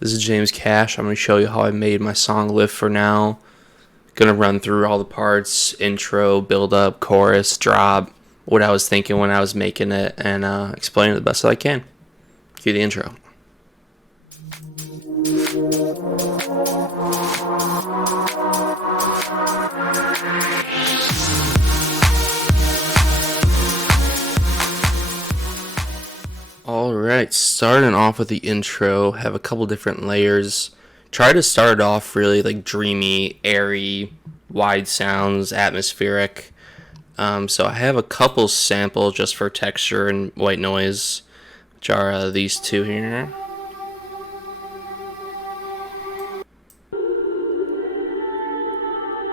This is James Cash. I'm going to show you how I made my song Live For Now. Going to run through all the parts, intro, build up, chorus, drop, what I was thinking when I was making it, and explain it the best that I can. Cue the intro. Alright, starting off with the intro, have a couple different layers. Try to start off really like dreamy, airy, wide sounds, atmospheric. So I have a couple samples just for texture and white noise, which are these two here.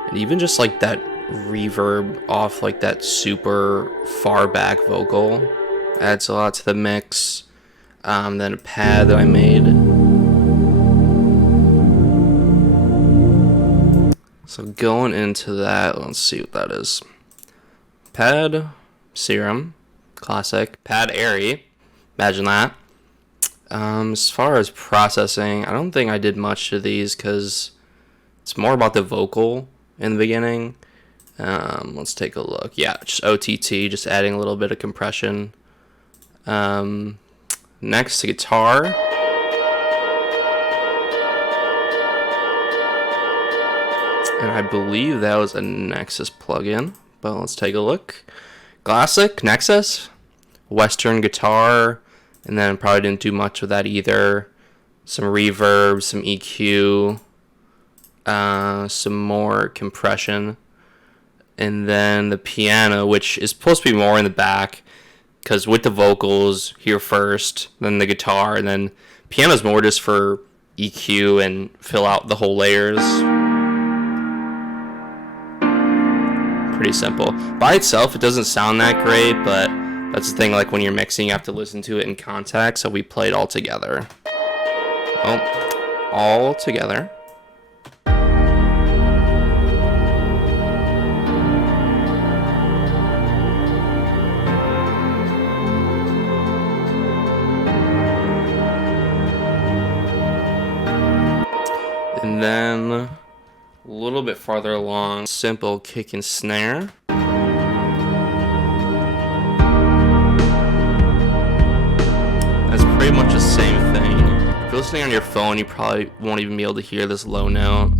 And even just like that reverb off like that super far back vocal adds a lot to the mix. Then a pad that I made. So going into that, let's see what that is. Pad Serum, classic. Pad Airy, imagine that. As far as processing, I don't think I did much to these because it's more about the vocal in the beginning. Let's take a look. Yeah, just OTT, just adding a little bit of compression. Next, the guitar. And I believe that was a Nexus plugin, but let's take a look. Classic Nexus, Western guitar, and then probably didn't do much with that either. Some reverb, some EQ, some more compression, and then the piano, which is supposed to be more in the back, because with the vocals here first, then the guitar, and then piano's more just for EQ and fill out the whole layers. Pretty simple. By itself, it doesn't sound that great, but that's the thing, like when you're mixing, you have to listen to it in context, so we played all together. Oh, all together. And then a little bit farther along, simple kick and snare. That's pretty much the same thing. If you're listening on your phone, you probably won't even be able to hear this low note.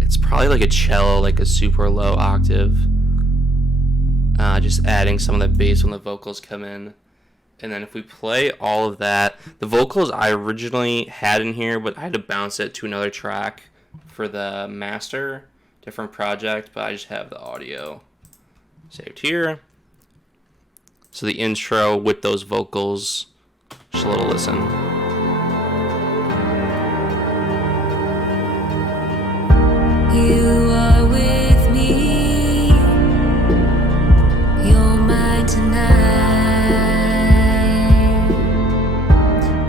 It's probably like a cello, like a super low octave. Just adding some of that bass when the vocals come in. And then if we play all of that, the vocals I originally had in here, but I had to bounce it to another track for the master, different project, but I just have the audio saved here. So the intro with those vocals, just a little listen. You are with me, you're mine tonight.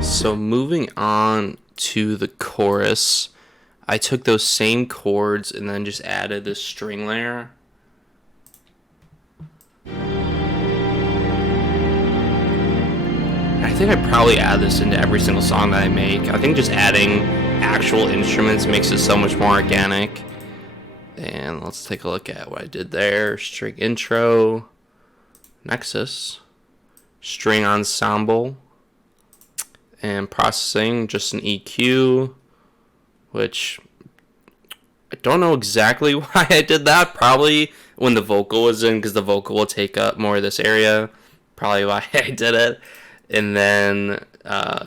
So moving on to the chorus, I took those same chords and then just added this string layer. I think I probably add this into every single song that I make. I think just adding actual instruments makes it so much more organic. And let's take a look at what I did there. String intro, Nexus, string ensemble, and processing, just an EQ, which I don't know exactly why I did that. Probably when the vocal was in, because the vocal will take up more of this area. Probably why I did it. And then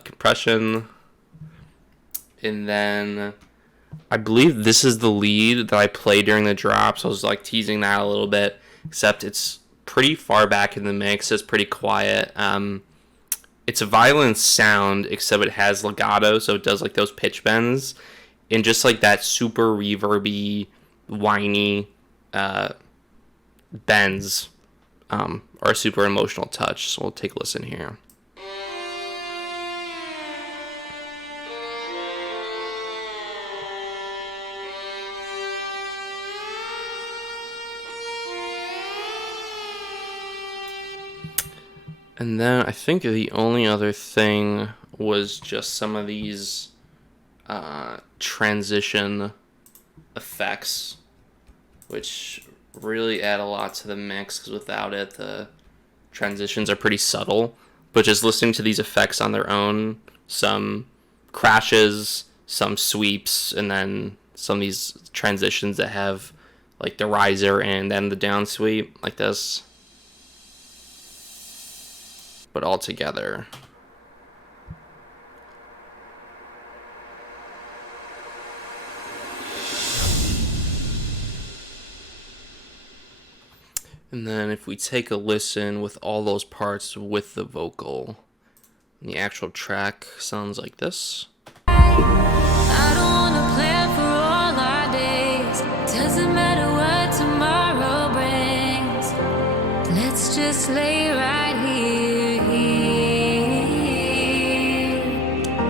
compression. And then I believe this is the lead that I played during the drop, so I was like teasing that a little bit, except it's pretty far back in the mix. It's pretty quiet. It's a violin sound, except it has legato, so it does like those pitch bends, and just like that super reverby, whiny bends are a super emotional touch. So we'll take a listen here. And then I think the only other thing was just some of these transition effects, which really add a lot to the mix, because without it, the transitions are pretty subtle. But just listening to these effects on their own, some crashes, some sweeps, and then some of these transitions that have like the riser and then the down sweep, like this, but all together. And then if we take a listen with all those parts with the vocal, the actual track sounds like this. I don't wanna plan for all our days. Doesn't matter what tomorrow brings. Let's just lay right here.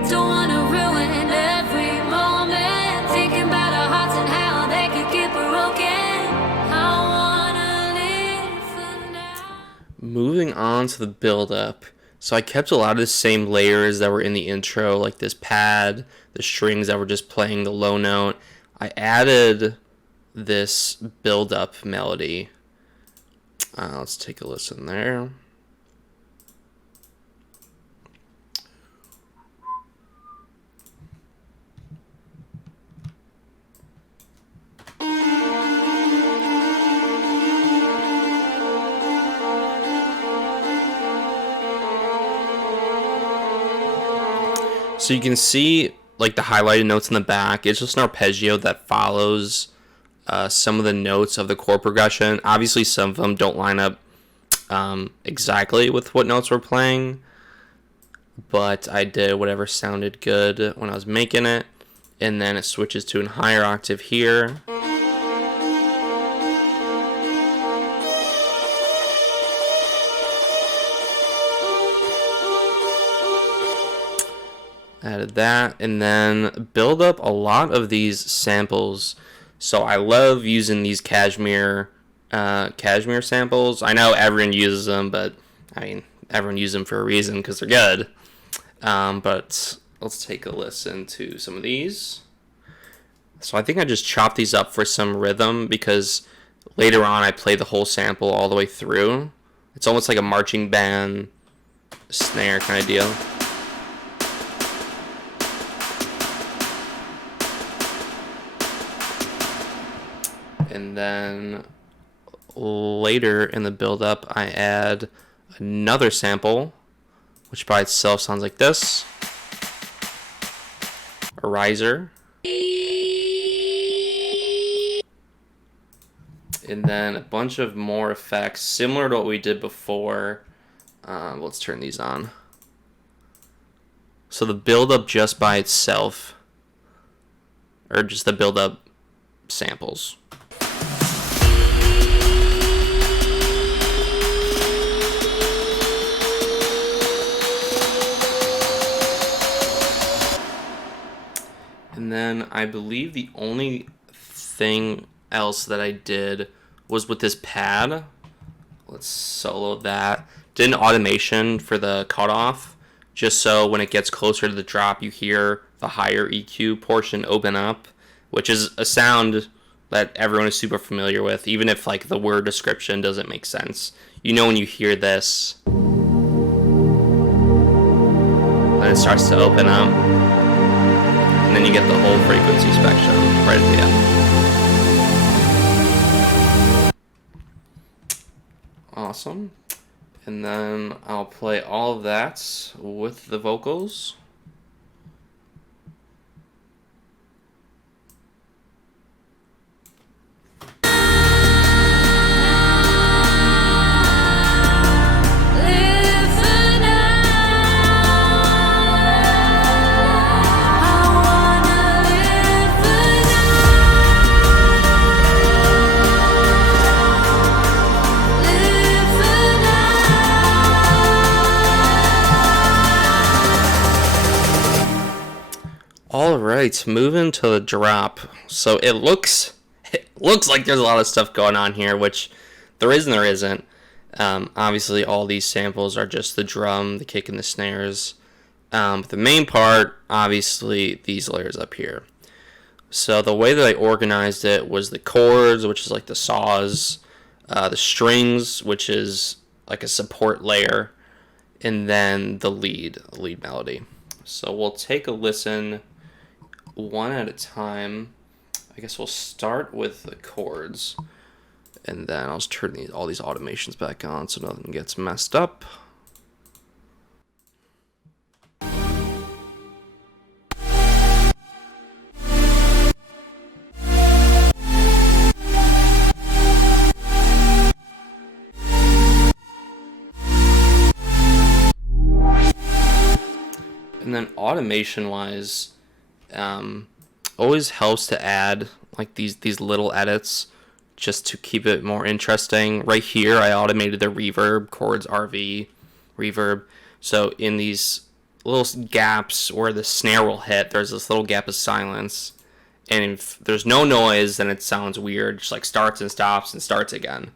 Don't wanna ruin every moment. Thinking about our hearts and how they could get broken. Moving on to the build-up. So I kept a lot of the same layers that were in the intro, like this pad, the strings that were just playing the low note. I added this build-up melody. Let's take a listen there. So you can see like the highlighted notes in the back. It's just an arpeggio that follows some of the notes of the chord progression. Obviously, some of them don't line up exactly with what notes we're playing, but I did whatever sounded good when I was making it. And then it switches to a higher octave here. Added that, and then build up a lot of these samples. So I love using these cashmere samples. I know everyone uses them, but I mean, everyone uses them for a reason, because they're good. But let's take a listen to some of these. So I think I just chopped these up for some rhythm, because later on I play the whole sample all the way through. It's almost like a marching band snare kind of deal. And then later in the build-up, I add another sample, which by itself sounds like this. A riser. And then a bunch of more effects, similar to what we did before. Let's turn these on. So the build-up just by itself, or just the build-up samples. And then I believe the only thing else that I did was with this pad. Let's solo that. Did an automation for the cutoff, just so when it gets closer to the drop, you hear the higher EQ portion open up, which is a sound that everyone is super familiar with, even if like the word description doesn't make sense. You know when you hear this, and it starts to open up. And then you get the whole frequency spectrum right at the end. Awesome. And then I'll play all of that with the vocals. Alright, moving to the drop. So it looks like there's a lot of stuff going on here, which there is and there isn't. Obviously all these samples are just the drum, the kick, and the snares. The main part, obviously, these layers up here. So the way that I organized it was the chords, which is like the saws, the strings, which is like a support layer, and then the lead melody. So we'll take a listen one at a time. I guess we'll start with the chords, and then I'll just turn all these automations back on so nothing gets messed up. And then automation wise, always helps to add like these little edits just to keep it more interesting. Right here, I automated the reverb, chords RV, reverb. So in these little gaps where the snare will hit, there's this little gap of silence. And if there's no noise, then it sounds weird, just like starts and stops and starts again.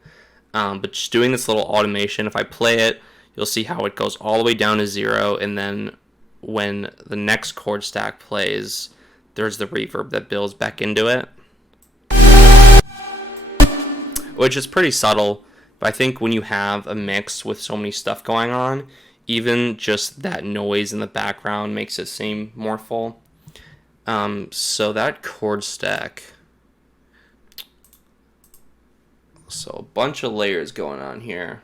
But just doing this little automation, if I play it, you'll see how it goes all the way down to 0, and then when the next chord stack plays, there's the reverb that builds back into it, which is pretty subtle. But I think when you have a mix with so many stuff going on, even just that noise in the background makes it seem more full. So that chord stack, so a bunch of layers going on here.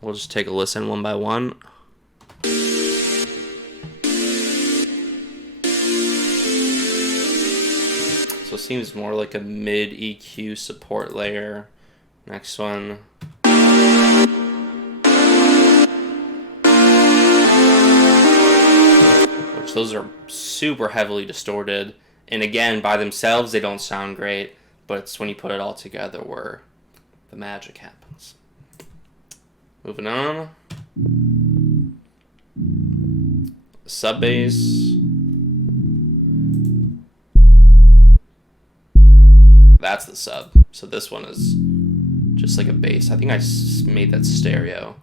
We'll just take a listen one by one. So it seems more like a mid EQ support layer. Next one. Which those are super heavily distorted. And again, by themselves, they don't sound great. But it's when you put it all together where the magic happens. Moving on. Sub bass. That's the sub. So this one is just like a bass. I think I made that stereo.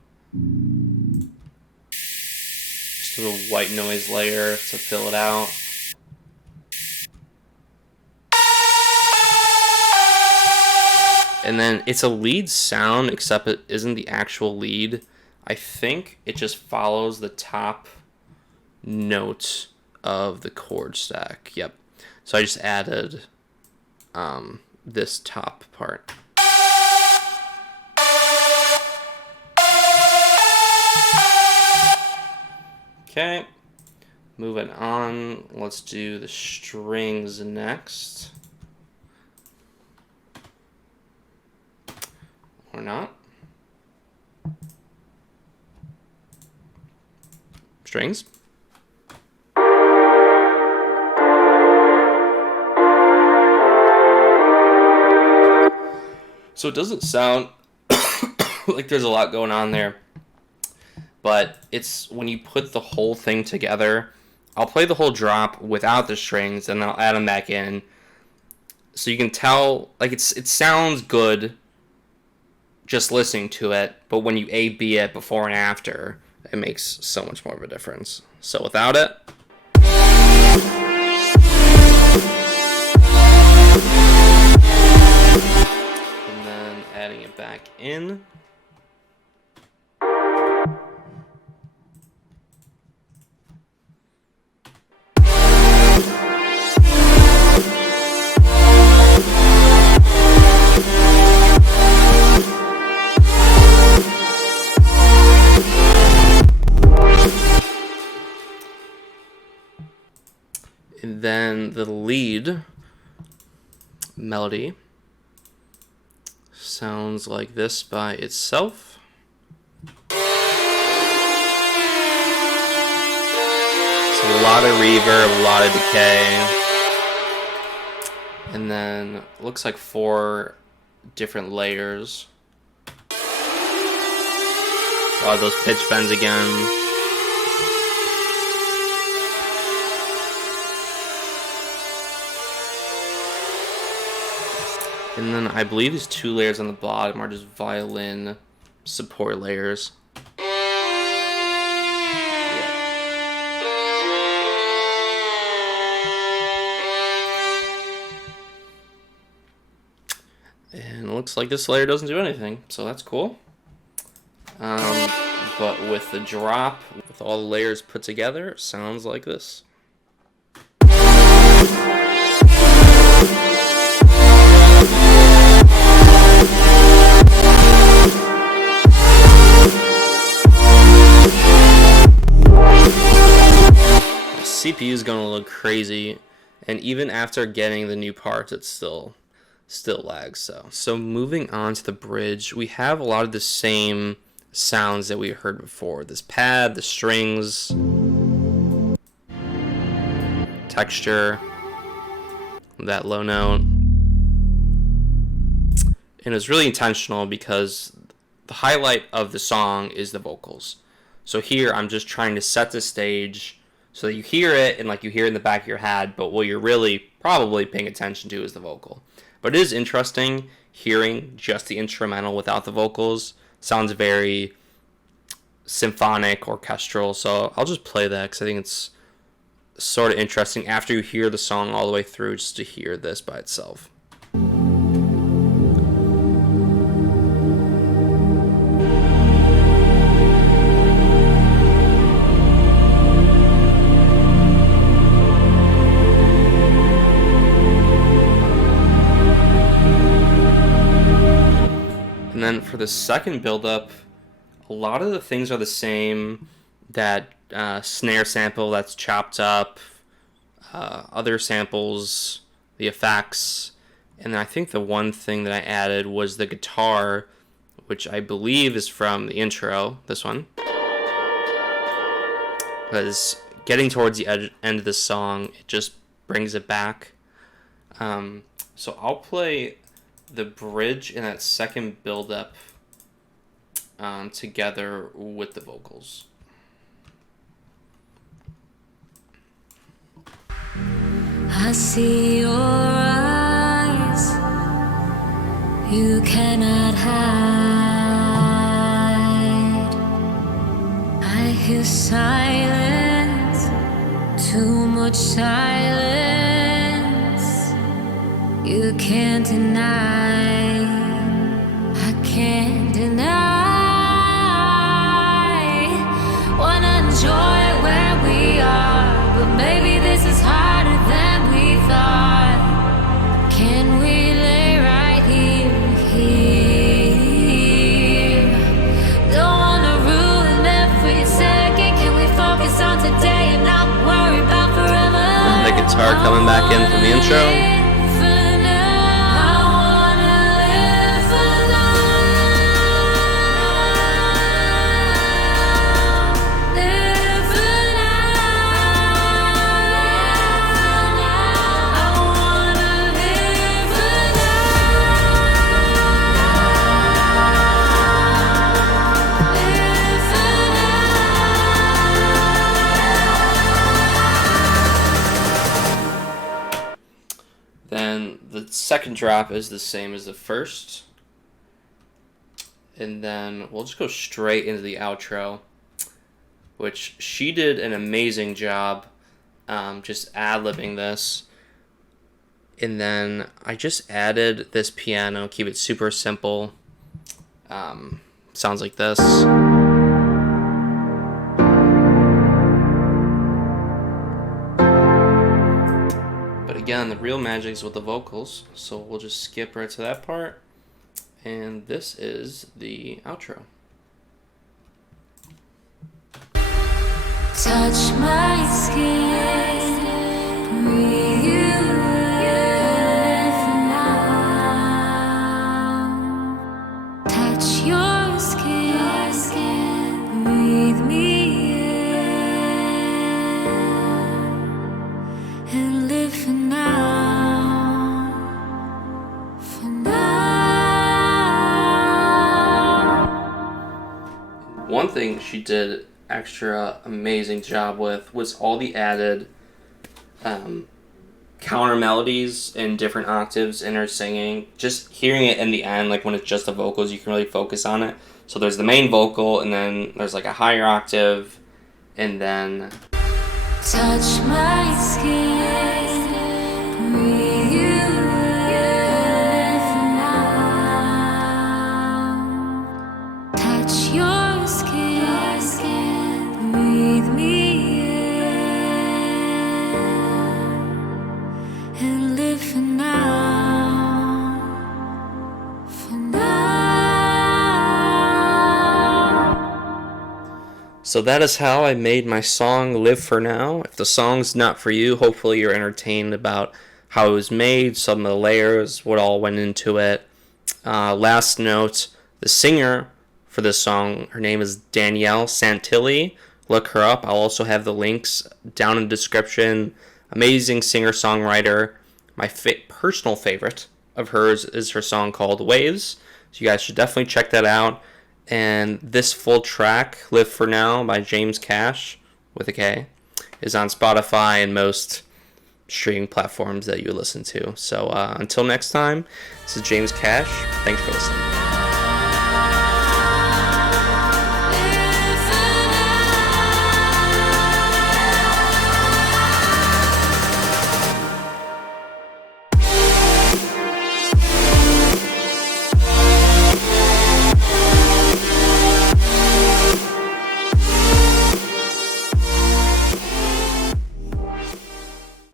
Just a little white noise layer to fill it out. And then it's a lead sound, except it isn't the actual lead. I think it just follows the top note of the chord stack. Yep. So I just added this top part. Okay. Moving on. Let's do the strings next. Or not. Strings. So it doesn't sound like there's a lot going on there, but it's when you put the whole thing together. I'll play the whole drop without the strings, and then I'll add them back in, so you can tell like it sounds good just listening to it, but when you A/B it before and after, it makes so much more of a difference. So without it. And then adding it back in. And then the lead melody sounds like this by itself. It's a lot of reverb, a lot of decay. And then it looks like 4 different layers. A lot of those pitch bends again. And then I believe these 2 layers on the bottom are just violin support layers. Yeah. looks like this layer doesn't do anything, so that's cool. But with the drop, with all the layers put together, it sounds like this. CPU is gonna look crazy, and even after getting the new parts, it still lags. So moving on to the bridge, we have a lot of the same sounds that we heard before. This pad, the strings, texture, that low note, and it's really intentional because the highlight of the song is the vocals. So here I'm just trying to set the stage so that you hear it and like you hear it in the back of your head, but what you're really probably paying attention to is the vocal. But it is interesting hearing just the instrumental without the vocals. Sounds very symphonic, orchestral, so I'll just play that because I think it's sort of interesting after you hear the song all the way through just to hear this by itself. And then for the second build-up, a lot of the things are the same. That snare sample that's chopped up, other samples, the effects, and I think the one thing that I added was the guitar, which I believe is from the intro, this one. Because getting towards the end of the song, it just brings it back. So I'll play the bridge and that second build-up together with the vocals. I see your eyes, you cannot hide. I hear silence, too much silence. You can't deny, I can't deny. Wanna enjoy where we are, but maybe this is harder than we thought. Can we lay right here? Don't wanna ruin every second. Can we focus on today and not worry about forever? The guitar coming back in from the intro. Then the second drop is the same as the first. And then we'll just go straight into the outro, which she did an amazing job just ad-libbing this. And then I just added this piano, keep it super simple. Sounds like this. Again, the real magic is with the vocals, so we'll just skip right to that part. And this is the outro. Touch my skin, breathe you in now. Touch your skin, breathe me in, and live for now, for now. One thing she did extra amazing job with was all the added counter melodies in different octaves in her singing. Just hearing it in the end, like when it's just the vocals, you can really focus on it. So there's the main vocal, and then there's like a higher octave, and then touch my skin, breathe you in now. So that is how I made my song Live For Now. If the song's not for you, hopefully you're entertained about how it was made, some of the layers, what all went into it. Last note, the singer for this song, her name is Danielle Santilli. Look her up. I'll also have the links down in the description. Amazing singer-songwriter. My personal favorite of hers is her song called Waves. So you guys should definitely check that out. And this full track, Live For Now by James Cash, with a K, is on Spotify and most streaming platforms that you listen to. So until next time, this is James Cash. Thanks for listening.